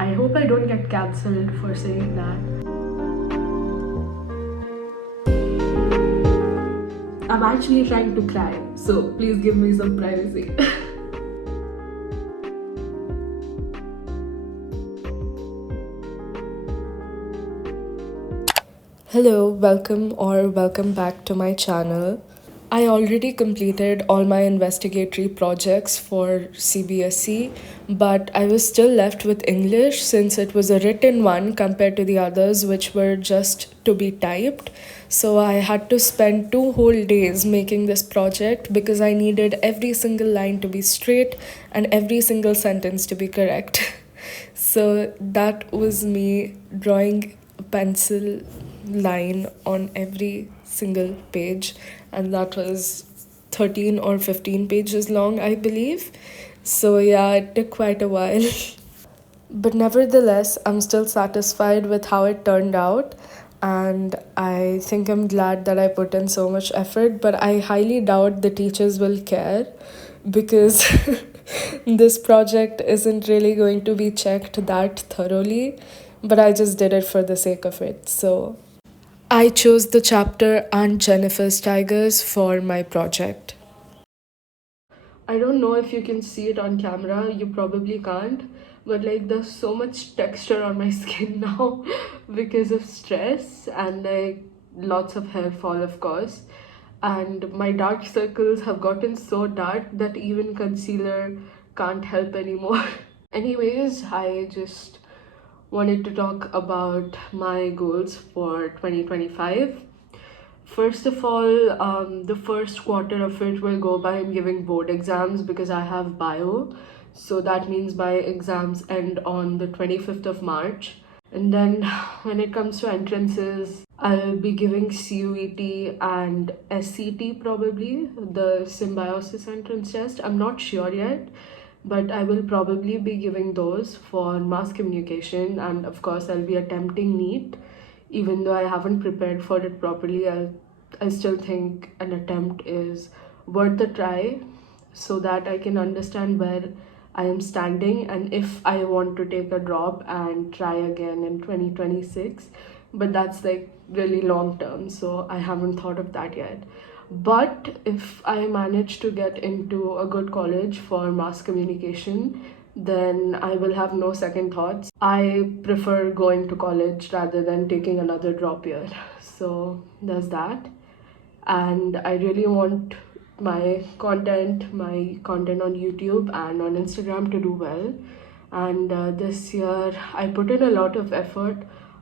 I hope I don't get cancelled for saying that. I'm actually trying to cry, so please give me some privacy. Hello, welcome back to my channel. I already completed all my investigatory projects for CBSE, but I was still left with English since it was a written one compared to the others, which were just to be typed. So I had to spend 2 whole days making this project because I needed every single line to be straight and every single sentence to be correct. So that was me drawing a pencil line on every single page, and that was 13 or 15 pages long, I believe. So, yeah, it took quite a while. But nevertheless, I'm still satisfied with how it turned out. And I think I'm glad that I put in so much effort, but I highly doubt the teachers will care because this project isn't really going to be checked that thoroughly. But I just did it for the sake of it. So I chose the chapter Aunt Jennifer's Tigers for my project. I don't know if you can see it on camera, you probably can't, but like there's so much texture on my skin now because of stress and like lots of hair fall, of course. And my dark circles have gotten so dark that even concealer can't help anymore. Anyways, I just wanted to talk about my goals for 2025. First of all, the first quarter of it will go by in giving board exams because I have bio. So that means my exams end on the 25th of March. And then when it comes to entrances, I'll be giving CUET and SCT probably, the symbiosis entrance test. I'm not sure yet, but I will probably be giving those for mass communication. And of course, I'll be attempting NEET. Even though I haven't prepared for it properly, I still think an attempt is worth a try so that I can understand where I am standing and if I want to take a drop and try again in 2026. But that's like really long term, so I haven't thought of that yet. But if I manage to get into a good college for mass communication, then I will have no second thoughts. I prefer going to college rather than taking another drop year. So there's that. And I really want my content on YouTube and on Instagram to do well. And this year I put in a lot of effort,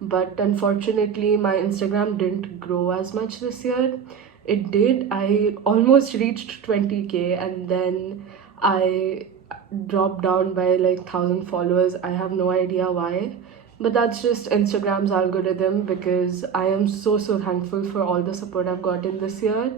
but unfortunately my Instagram didn't grow as much this year. It did. I almost reached 20k and then I dropped down by like 1,000 followers. I have no idea why, but that's just Instagram's algorithm because I am so thankful for all the support I've gotten this year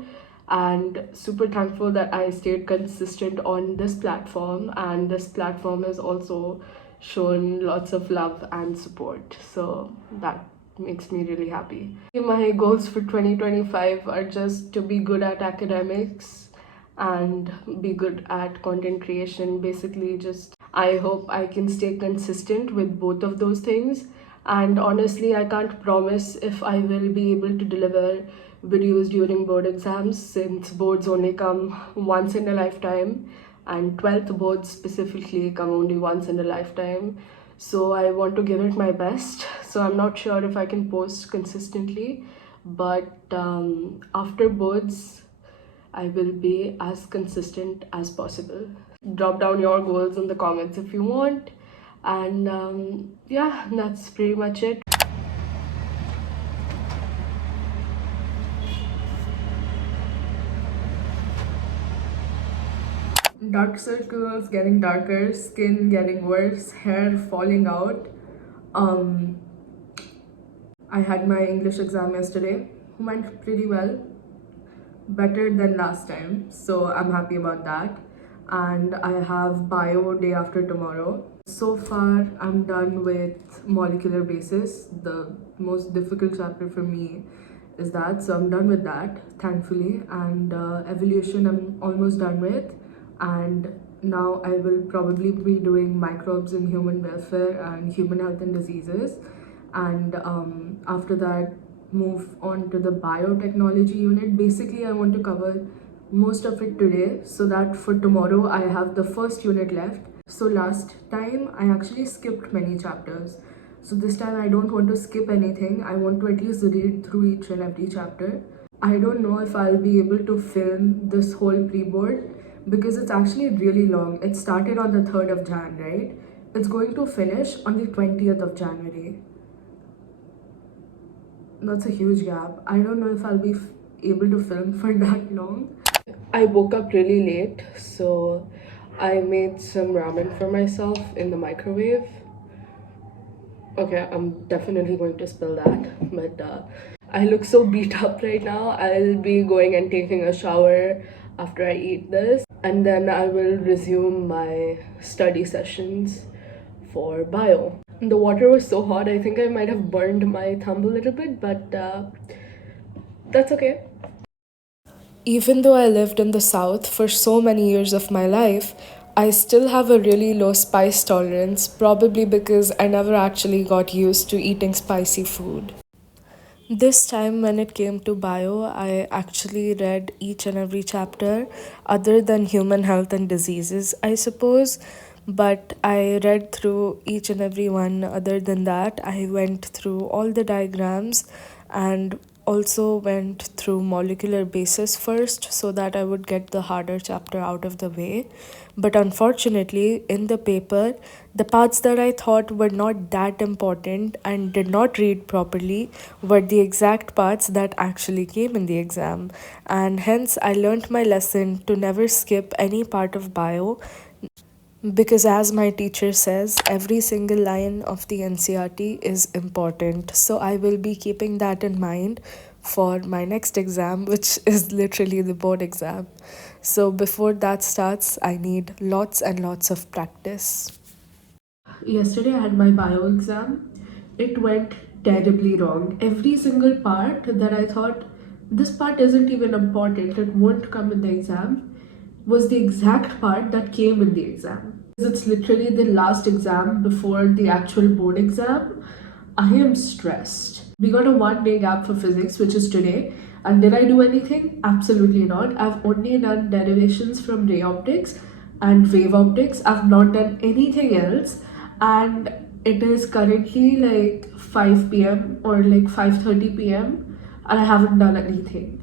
and super thankful that I stayed consistent on this platform, and this platform has also shown lots of love and support, so that makes me really happy. My goals for 2025 are just to be good at academics and be good at content creation. Basically, just I hope I can stay consistent with both of those things. And honestly, I can't promise if I will be able to deliver videos during board exams since boards only come once in a lifetime and 12th boards specifically come only once in a lifetime. So I want to give it my best. So I'm not sure if I can post consistently, but after boards, I will be as consistent as possible. Drop down your goals in the comments if you want. And yeah, that's pretty much it. Dark circles getting darker, skin getting worse, hair falling out. Um, I had my English exam yesterday. Went pretty well, better than last time, so I'm happy about that. And I have bio day after tomorrow. So far, I'm done with molecular basis. The most difficult chapter for me is that, so I'm done with that, thankfully. And evolution, I'm almost done with. And now I will probably be doing microbes in human welfare and human health and diseases. And after that, move on to the biotechnology unit. Basically, I want to cover most of it today so that for tomorrow I have the first unit left. So last time I actually skipped many chapters. So this time I don't want to skip anything. I want to at least read through each and every chapter. I don't know if I'll be able to film this whole pre-board because it's actually really long. It started on the 3rd of Jan, right? It's going to finish on the 20th of January. That's a huge gap. I don't know if I'll be able to film for that long. I woke up really late, so I made some ramen for myself in the microwave. Okay, I'm definitely going to spill that, but I look so beat up right now. I'll be going and taking a shower after I eat this, and then I will resume my study sessions for bio. The water was so hot, I think I might have burned my thumb a little bit, but that's okay. Even though I lived in the South for so many years of my life, I still have a really low spice tolerance, probably because I never actually got used to eating spicy food. This time, when it came to bio, I actually read each and every chapter, other than human health and diseases, I suppose. But I read through each and every one. Other than that, I went through all the diagrams and also went through molecular basis first so that I would get the harder chapter out of the way. But unfortunately, in the paper, the parts that I thought were not that important and did not read properly were the exact parts that actually came in the exam. And hence, I learned my lesson to never skip any part of bio because, as my teacher says, every single line of the NCRT is important. So, I will be keeping that in mind for my next exam, which is literally the board exam. So, before that starts, I need lots and lots of practice. Yesterday I had my bio exam. It went terribly wrong. Every single part that I thought this part isn't even important, it won't come in the exam, was the exact part that came in the exam. It's literally the last exam before the actual board exam. I am stressed. We got a 1 day gap for physics, which is today. And did I do anything? Absolutely not. I've only done derivations from ray optics and wave optics. I've not done anything else. And it is currently like 5 p.m. or like 5:30 p.m. and I haven't done anything.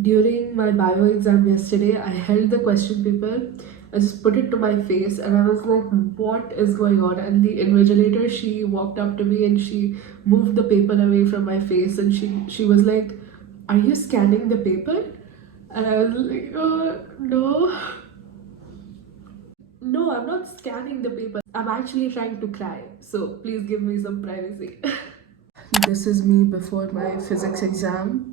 During my bio exam yesterday, I held the question paper. I just put it to my face and I was like, what is going on? And the invigilator, she walked up to me and she moved the paper away from my face and she was like, are you scanning the paper? And I was like, no. No, I'm not scanning the paper. I'm actually trying to cry. So please give me some privacy. This is me before my physics exam.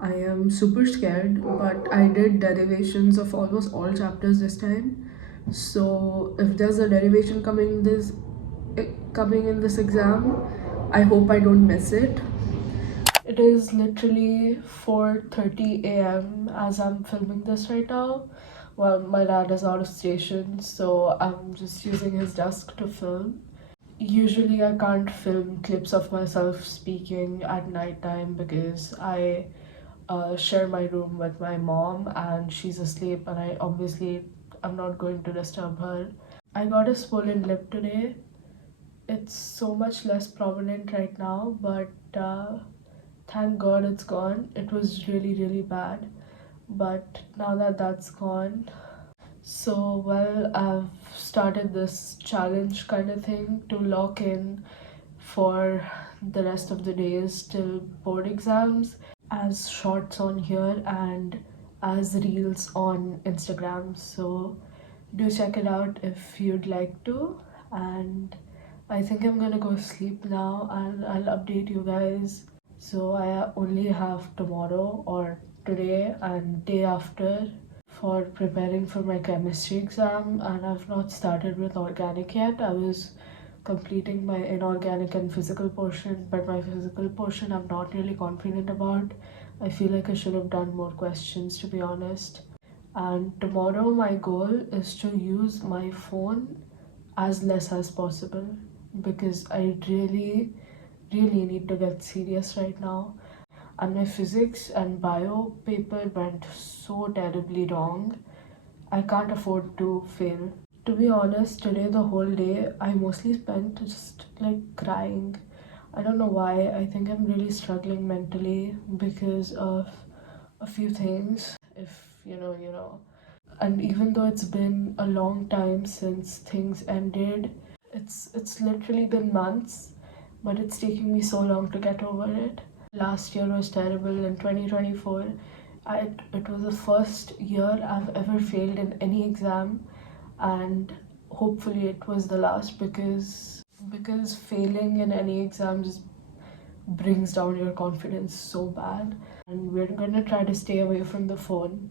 I am super scared, but I did derivations of almost all chapters this time. So if there's a derivation coming in this exam, I hope I don't miss it. It is literally 4:30 a.m. as I'm filming this right now. Well, my dad is out of station, so I'm just using his desk to film. Usually, I can't film clips of myself speaking at nighttime because I share my room with my mom and she's asleep, and I'm not going to disturb her. I got a swollen lip today. It's so much less prominent right now, but thank God it's gone. It was really, really bad, but now that that's gone, so, well, I've started this challenge kind of thing to lock in for the rest of the days till board exams as shorts on here and as reels on Instagram. So, do check it out if you'd like to. And I think I'm gonna go sleep now and I'll update you guys. So, I only have tomorrow or today and day after for preparing for my chemistry exam, and I've not started with organic yet. I was completing my inorganic and physical portion, but my physical portion I'm not really confident about. I feel like I should have done more questions, to be honest. And tomorrow, my goal is to use my phone as less as possible because I really need to get serious right now. And my physics and bio paper went so terribly wrong. I can't afford to fail. To be honest, today, the whole day, I mostly spent just like crying. I don't know why. I think I'm really struggling mentally because of a few things. If you know. And even though it's been a long time since things ended, it's literally been months, but it's taking me so long to get over it. Last year was terrible. In 2024, it was the first year I've ever failed in any exam, and hopefully it was the last because failing in any exam just brings down your confidence so bad. And we're gonna try to stay away from the phone.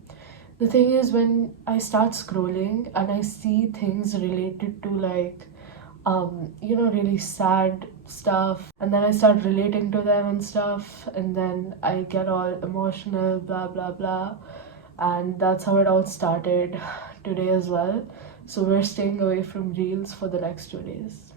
The thing is, when I start scrolling and I see things related to like really sad stuff, and then I start relating to them and stuff, and then I get all emotional, blah blah blah. And that's how it all started today as well. So we're staying away from reels for the next 2 days.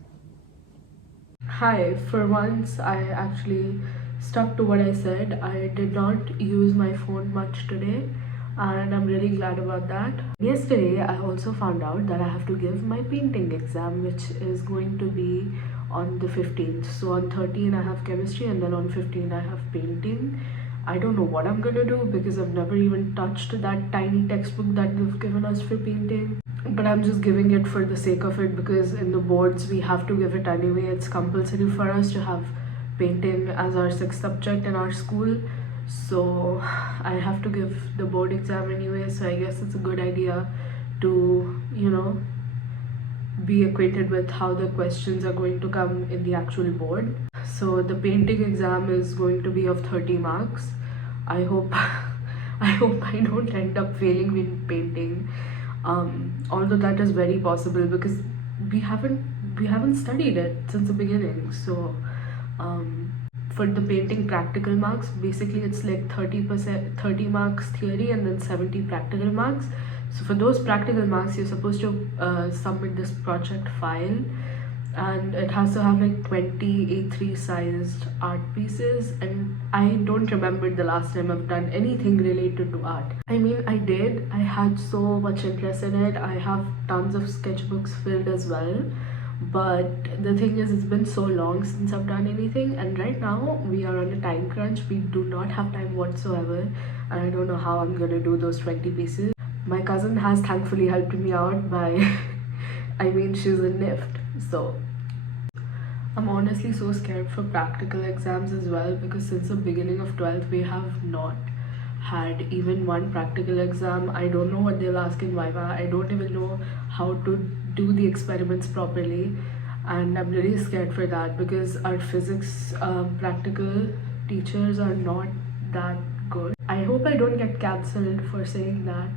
Hi, for once I actually stuck to what I said. I did not use my phone much today, and I'm really glad about that. Yesterday, I also found out that I have to give my painting exam, which is going to be on the 15th. So on 13, I have chemistry, and then on 15, I have painting. I don't know what I'm gonna do because I've never even touched that tiny textbook that they've given us for painting, but I'm just giving it for the sake of it because in the boards we have to give it anyway. It's compulsory for us to have painting as our sixth subject in our school. So I have to give the board exam anyway, so I guess it's a good idea to, be acquainted with how the questions are going to come in the actual board. So the painting exam is going to be of 30 marks. I hope I hope I don't end up failing in painting. Although that is very possible because we haven't we haven't studied it since the beginning. So um, for the painting practical marks, basically it's like 30%, 30 marks theory and then 70 practical marks. So for those practical marks, you're supposed to submit this project file, and it has to have like 20 A3 sized art pieces. And I don't remember the last time I've done anything related to art. I mean, I did. I had so much interest in it. I have tons of sketchbooks filled as well. But the thing is, it's been so long since I've done anything, and right now we are on a time crunch. We do not have time whatsoever, and I don't know how I'm gonna do those 20 pieces. My cousin has thankfully helped me out by, I mean, she's a NIFT, so I'm honestly so scared for practical exams as well because since the beginning of 12th, we have not had even one practical exam. I don't know what they'll ask in Viva. I don't even know how to do the experiments properly. And I'm really scared for that because our physics practical teachers are not that good. I hope I don't get cancelled for saying that.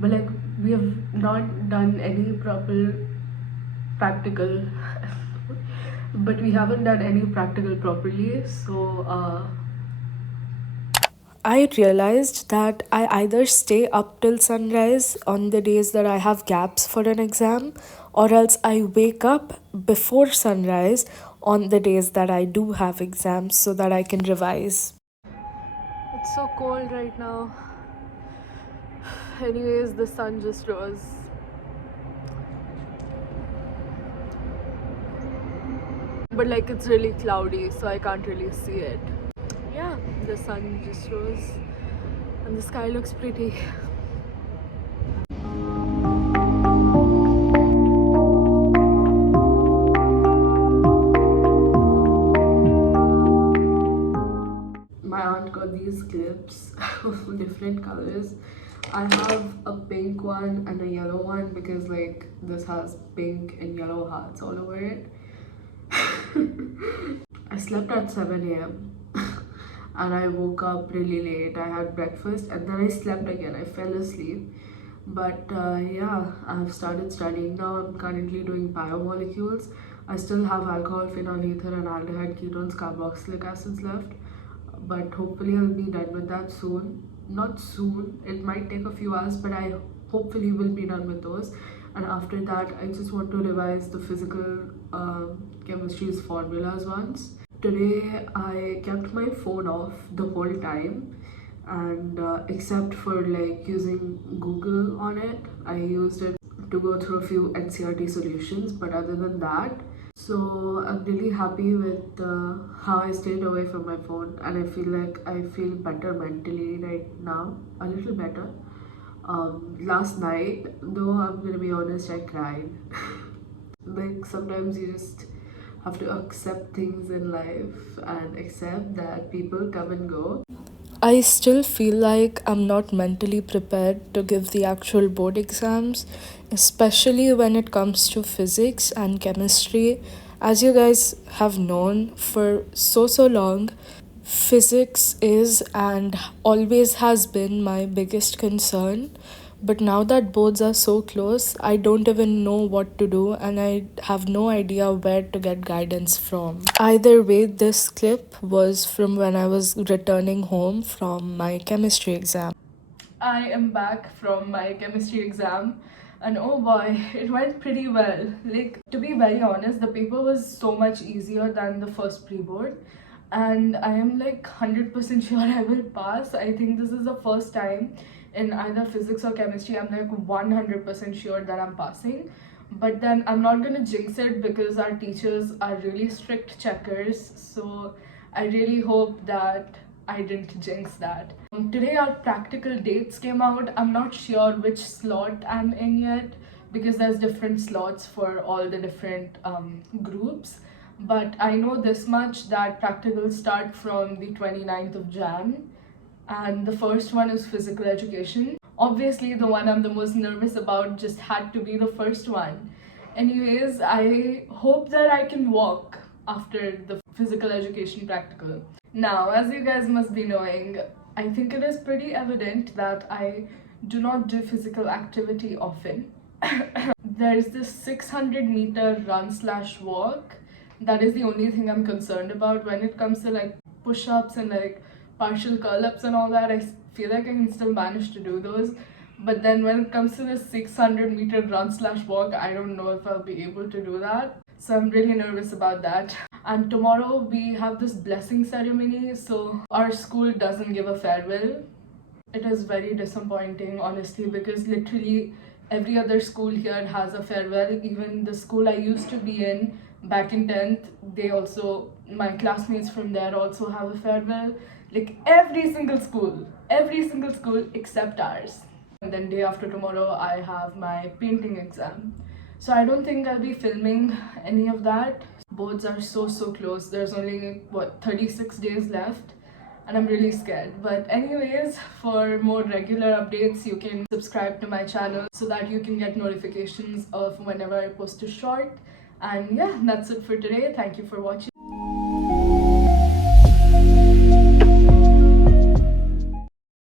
But like, we have not done any proper practical but we haven't done any practical properly. So I realized that I either stay up till sunrise on the days that I have gaps for an exam, or else I wake up before sunrise on the days that I do have exams so that I can revise. it's so cold right now. Anyways, the sun just rose. But like it's really cloudy, so I can't really see it. Yeah, the sun just rose and the sky looks pretty. My aunt got these clips of different colors. I have a pink one and a yellow one because like this has pink and yellow hearts all over it. I slept at 7 a.m. and I woke up really late. I had breakfast and then I slept again. I fell asleep. But yeah, I've started studying now. I'm currently doing biomolecules. I still have alcohol, phenol, ether, and aldehyde ketones, carboxylic acids left. But hopefully, I'll be done with that soon. not soon. It might take a few hours, but I hopefully will be done with those. And after that, I just want to revise the physical chemistry's formulas once. Today, I kept my phone off the whole time, and except for like using Google on it, I used it to go through a few NCRT solutions. But other than that, so I'm really happy with how I stayed away from my phone, and I feel like I feel better mentally right now, a little better. Last night, though, I'm gonna be honest, I cried. Like sometimes you just have to accept things in life and accept that people come and go. I still feel like I'm not mentally prepared to give the actual board exams, especially when it comes to physics and chemistry. As you guys have known for so long, physics is and always has been my biggest concern. But now that boards are so close, I don't even know what to do and I have no idea where to get guidance from. Either way, this clip was from when I was returning home from my chemistry exam. I am back from my chemistry exam, and oh boy, it went pretty well. Like, to be very honest, the paper was so much easier than the first pre-board, and I am like 100% sure I will pass. I think this is the first time in either physics or chemistry I'm like 100% sure that I'm passing. But then I'm not gonna jinx it because our teachers are really strict checkers, so I really hope that I didn't jinx that. Today our practical dates came out. I'm not sure which slot I'm in yet because there's different slots for all the different groups. But I know this much that practicals start from the 29th of Jan, and the first one is physical education. Obviously, the one I'm the most nervous about just had to be the first one. Anyways, I hope that I can walk after the physical education practical. Now, as you guys must be knowing, I think it is pretty evident that I do not do physical activity often. There's this 600-meter run slash walk. That is the only thing I'm concerned about when it comes to like push-ups and like partial curl-ups and all that. I feel like I can still manage to do those. But then when it comes to the 600-meter run slash walk, I don't know if I'll be able to do that. So I'm really nervous about that. And tomorrow we have this blessing ceremony, so our school doesn't give a farewell. It is very disappointing, honestly, because literally every other school here has a farewell. Even the school I used to be in back in 10th, they also, my classmates from there also have a farewell. Like every single school except ours. And then day after tomorrow, I have my painting exam. So I don't think I'll be filming any of that. Boards are so close. There's only, what, 36 days left, and I'm really scared. But anyways, for more regular updates, you can subscribe to my channel so that you can get notifications of whenever I post a short. And yeah, that's it for today. Thank you for watching.